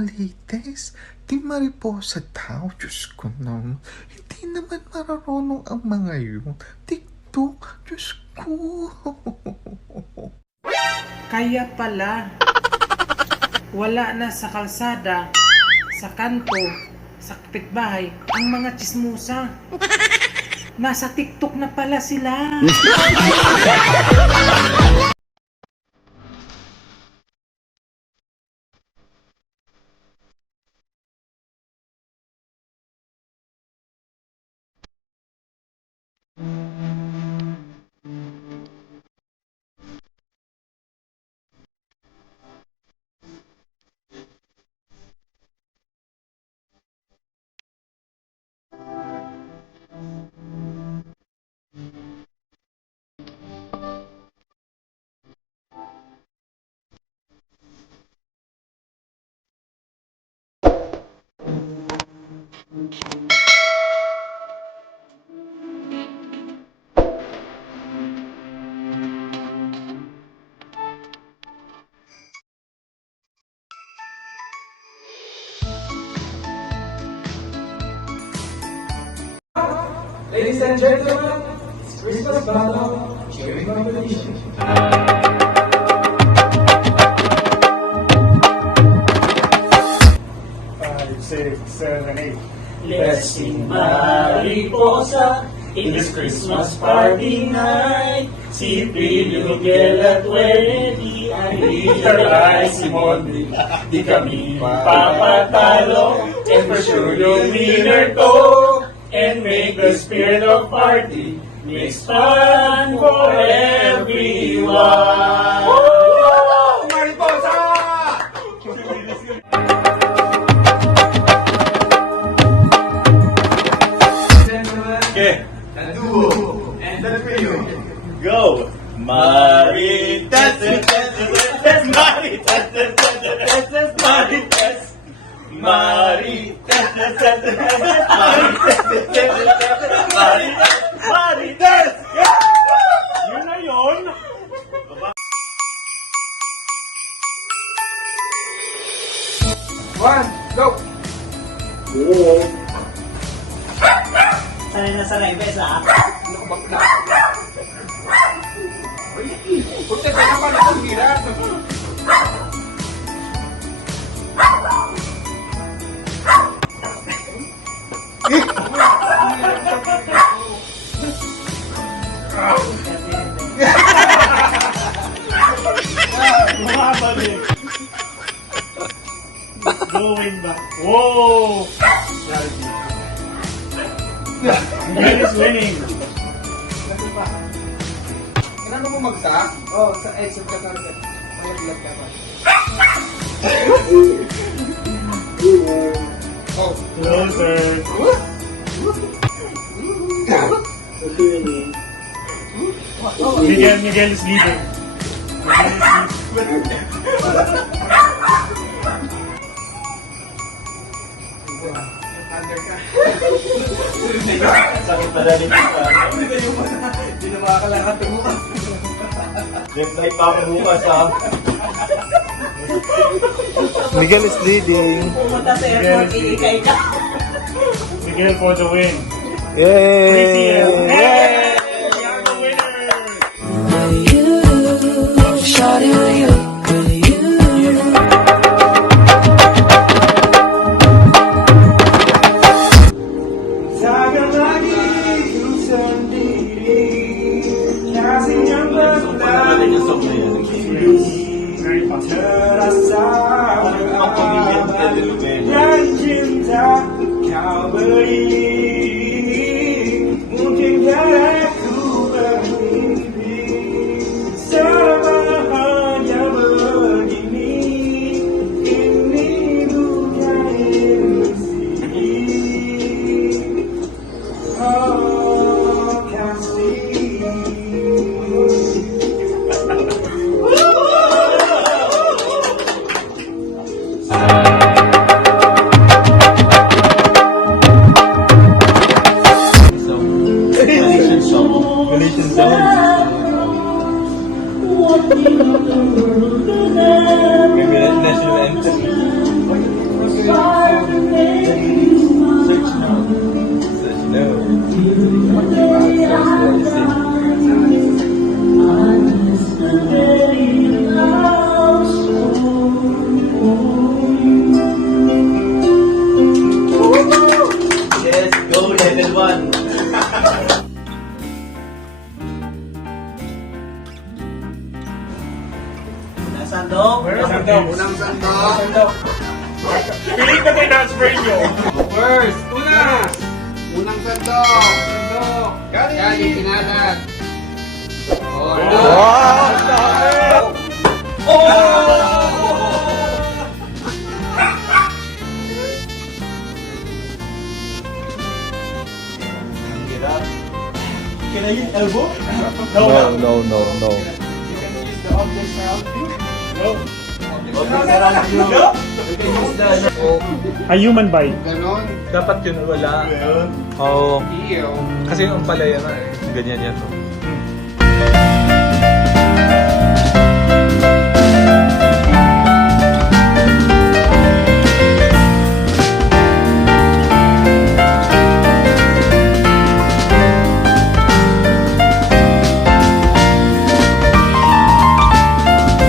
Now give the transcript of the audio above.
Molites, di mariposa daw. Diyos ko naman. Hindi naman marunong ang mga yun. TikTok, Diyos ko. Kaya pala, wala na sa kalsada, sa kanto, sa kapitbahay, ang mga tsismusa. Nasa TikTok na pala sila. Ladies and gentlemen, it's Christmas Battle Cheering Competition. 5, 6, 7, 8. Let's sing Mariposa in this Christmas party night. Si Prilio at Wendy, ay si Mondi. Di kami papatalo, and for sure yung winner ko. And make the spirit of party makes fun for everyone. Woo! Mariposa! Okay. The duo and the trio. Go! Marites, Marites, Marites, Marites! Yun na yun! One, go! Sanay na sanay, besa. Punta ka naman ako, hirap. Bumabalik. Going back. Whoa! Miguel is winning. Kailan mo magsak? Oh, sa exit ka target. Pangaglag ka pa. Oh. Closer. Miguel is leading. Sakit pa dali dito. Hindi na makakalakad ng mukha. Left right pa ako bukas ha. Miguel is leading. Pumunta sa airport, iikay ka. Miguel for the win. Yay! Yay! We are the winners! Saga lagi ku sendiri, kasih yang berlalu Very fast. terasa dan cinta kau beri. Mungkin aku bermimpi sama hanya begini. Ini bukan ilusi. Oh, kasih. Yes, go level 1. Sandok. Unang sandok. Pili ka tayo na spray nyo. First, unang sandok. Galing kinalat. Oh, no. Can I use elbow? No. You can use the objects around you. A human bite. Ganon. Dapat yun wala. Oo. Iyo. Kasi yung palaya na eh. Ganyan yan. No?